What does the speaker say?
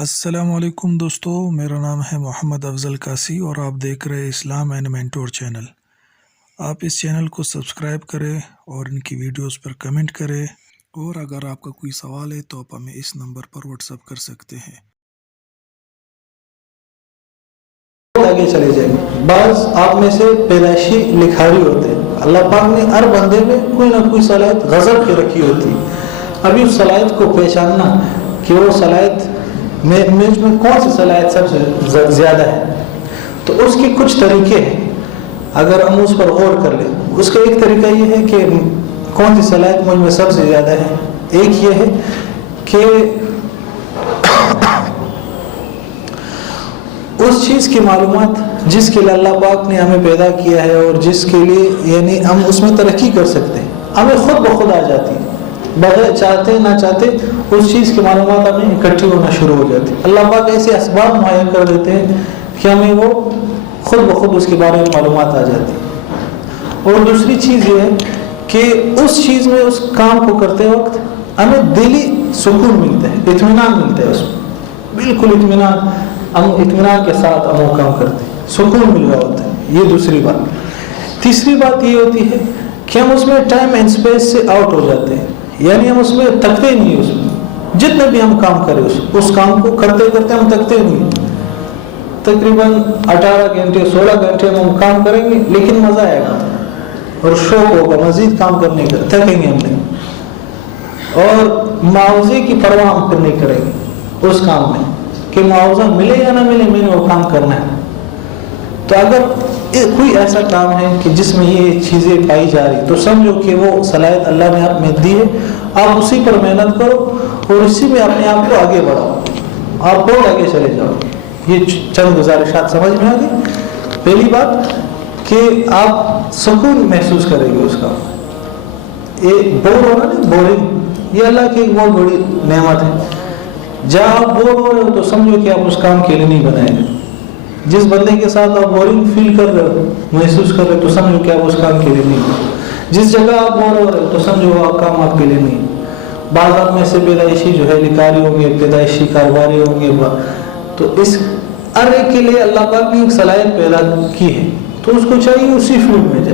السلام علیکم دوستو، میرا نام ہے محمد افضل قاسی اور آپ دیکھ رہے اسلام اینڈ مینٹور چینل۔ آپ اس چینل کو سبسکرائب کریں اور ان کی ویڈیوز پر کمنٹ کریں، اور اگر آپ کا کوئی سوال ہے تو آپ ہمیں اس نمبر پر واٹس ایپ کر سکتے ہیں۔ آگے چلے جائیں گے۔ بعض آپ میں سے پیدائشی لکھاری ہوتے ہیں، اللہ پاک نے ہر بندے میں کوئی نہ کوئی صلاحیت غضب کی رکھی ہوتی ہے۔ ابھی اس صلاحیت کو پہچاننا کہ وہ صلاحیت میں کون سی صلاحیت سب سے زیادہ ہے، تو اس کے کچھ طریقے ہیں۔ اگر ہم اس پر غور کر لیں، اس کا ایک طریقہ یہ ہے کہ کون سی صلاحیت مجھ میں سب سے زیادہ ہے۔ ایک یہ ہے کہ اس چیز کی معلومات جس کے لیے اللہ پاک نے ہمیں پیدا کیا ہے اور جس کے لیے یعنی ہم اس میں ترقی کر سکتے ہیں، ہمیں خود بخود آ جاتی ہے، بغیر چاہتے نہ چاہتے اس چیز کی معلومات ہمیں اکٹھی ہونا شروع ہو جاتی ہے۔ اللہ پاک ایسے اسباب مہیا کر دیتے ہیں کہ ہمیں وہ خود بخود اس کے بارے میں معلومات آ جاتی ہے۔ اور دوسری چیز یہ ہے کہ اس چیز میں اس کام کو کرتے وقت ہمیں دلی سکون ملتا ہے، اطمینان ملتا ہے، اس میں بالکل اطمینان، ہم اطمینان کے ساتھ ہم وہ کام کرتے ہیں، سکون مل رہا ہوتا ہے۔ یہ دوسری بات۔ تیسری بات یہ ہوتی ہے کہ ہم اس میں ٹائم اینڈ اسپیس سے آؤٹ ہو جاتے ہیں، یعنی ہم اس میں تکتے نہیں، اس میں جتنے بھی ہم کام کریں اس کام کو کرتے کرتے ہم تکتے نہیں۔ تقریباً 18 گھنٹے 16 گھنٹے ہم کام کریں گے، لیکن مزہ آئے گا اور شوق ہوگا مزید کام کرنے کا، تھکیں گے ہم نہیں، اور معاوضے کی پرواہ ہم پھر نہیں کریں گے اس کام میں کہ معاوضہ ملے یا نہ ملے، میں نے وہ کام کرنا ہے۔ تو اگر کوئی ایسا کام ہے کہ جس میں یہ چیزیں پائی جا رہی، تو سمجھو کہ وہ صلاحیت اللہ نے آپ میں دی ہے، آپ اسی پر محنت کرو اور اسی میں اپنے آپ کو آگے بڑھاؤ، آپ بہت آگے چلے جاؤ۔ یہ چند گزارشات سمجھ میں آ گئی۔ پہلی بات کہ آپ سکون محسوس کریں گے اس کا، یہ بور ہونا نہیں، بورنگ، یہ اللہ کی ایک بہت بڑی نعمت ہے۔ جہاں آپ بور ہو رہے ہو تو سمجھو کہ آپ اس کام کے لیے نہیں بنائے گئے۔ جس بندے کے ساتھ آپ بورنگ فیل کر رہے ہو، محسوس کر رہے ہو، تو سمجھو کہ آپ اس کام کے لیے نہیں ہو۔ جس جگہ آپ بور ہو رہے ہو تو سمجھو وہ کام آپ کے لیے نہیں۔ بعض آپ میں سے پیدائشی جو ہے لکھاری ہوں گے، پیدائشی کاروباری ہوں گے، تو اس ہر ایک کے لیے اللہ پاک نے ایک صلاحیت پیدا کی ہے، تو اس کو چاہیے اسی فیلڈ میں جائے۔